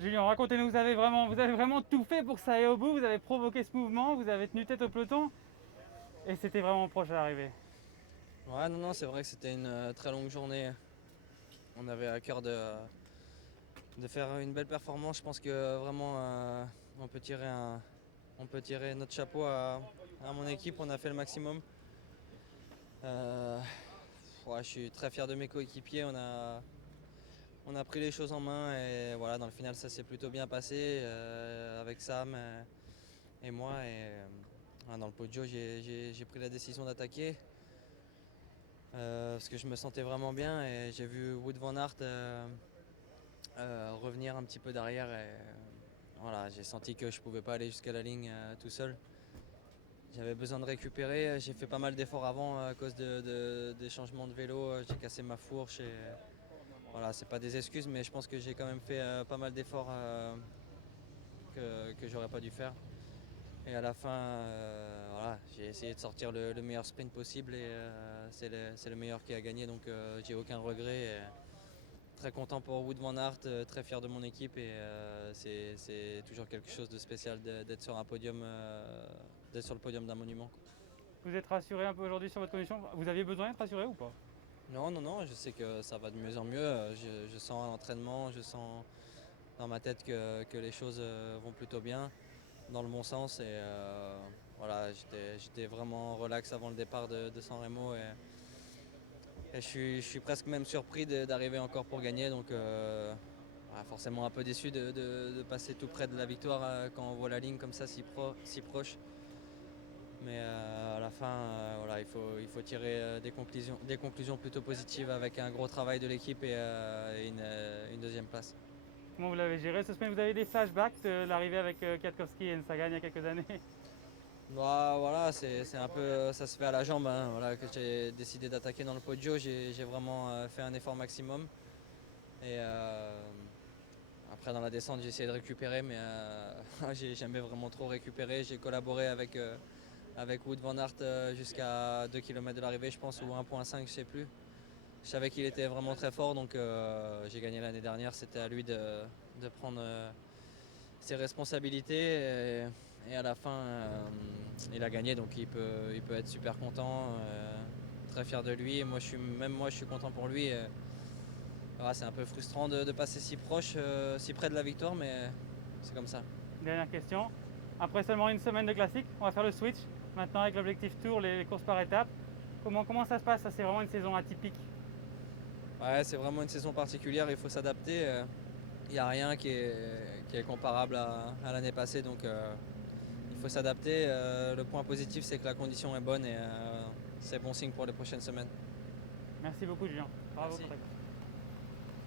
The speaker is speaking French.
Julien, racontez-nous, vous avez vraiment tout fait pour que ça aille au bout, vous avez provoqué ce mouvement, vous avez tenu tête au peloton, et c'était vraiment proche à l'arrivée. Ouais, non, c'est vrai que c'était une très longue journée. On avait à cœur de faire une belle performance. Je pense que vraiment on peut tirer on peut tirer notre chapeau à mon équipe. On a fait le maximum. Euh, ouais, je suis très fier de mes coéquipiers. On a pris les choses en main et voilà, dans le final, ça s'est plutôt bien passé avec Sam et moi. Dans le podio, j'ai pris la décision d'attaquer parce que je me sentais vraiment bien et j'ai vu Wout van Aert revenir un petit peu derrière et voilà, j'ai senti que je pouvais pas aller jusqu'à la ligne tout seul. J'avais besoin de récupérer, j'ai fait pas mal d'efforts avant à cause des changements de vélo, j'ai cassé ma fourche et voilà, c'est pas des excuses mais je pense que j'ai quand même fait pas mal d'efforts que j'aurais pas dû faire. Et à la fin, voilà, j'ai essayé de sortir le meilleur sprint possible et c'est le meilleur qui a gagné donc j'ai aucun regret. Et très content pour Wout van Aert, très fier de mon équipe et c'est toujours quelque chose de spécial d'être sur un podium, d'être sur le podium d'un monument. Vous êtes rassuré un peu aujourd'hui sur votre condition? Vous aviez besoin d'être rassuré ou pas? Non, non, non, je sais que ça va de mieux en mieux. Je sens à l'entraînement, je sens dans ma tête que les choses vont plutôt bien, dans le bon sens. Et voilà, j'étais vraiment relax avant le départ de San Remo. Et je suis presque même surpris d'arriver encore pour gagner. Donc forcément un peu déçu de passer tout près de la victoire quand on voit la ligne comme ça si proche. Mais à la fin, voilà, il faut tirer des conclusions plutôt positives avec un gros travail de l'équipe et une deuxième place. Comment vous l'avez géré ce semaine? Vous avez des flashbacks de l'arrivée avec Kwiatkowski et Sagan il y a quelques années? Bah, voilà, c'est un peu, ça se fait à la jambe. Hein, voilà, que j'ai décidé d'attaquer dans le podio, j'ai vraiment fait un effort maximum. Et après dans la descente, j'ai essayé de récupérer, mais j'ai jamais vraiment trop récupéré. J'ai collaboré avec Wout van Aert jusqu'à 2 km de l'arrivée, je pense, ou 1,5, je sais plus. Je savais qu'il était vraiment très fort, donc j'ai gagné l'année dernière. C'était à lui de prendre ses responsabilités. Et à la fin, il a gagné, donc il peut être super content, très fier de lui. Et même moi, je suis content pour lui. Et, voilà, c'est un peu frustrant de passer si proche, si près de la victoire, mais c'est comme ça. Dernière question. Après seulement une semaine de classique, on va faire le switch. Maintenant avec l'objectif tour, les courses par étapes. Comment ça se passe? Ça, c'est vraiment une saison atypique. Ouais, c'est vraiment une saison particulière, il faut s'adapter. Il n'y a rien qui est comparable à l'année passée, donc il faut s'adapter. Le point positif, c'est que la condition est bonne et c'est bon signe pour les prochaines semaines. Merci beaucoup, Julien. Bravo. Merci.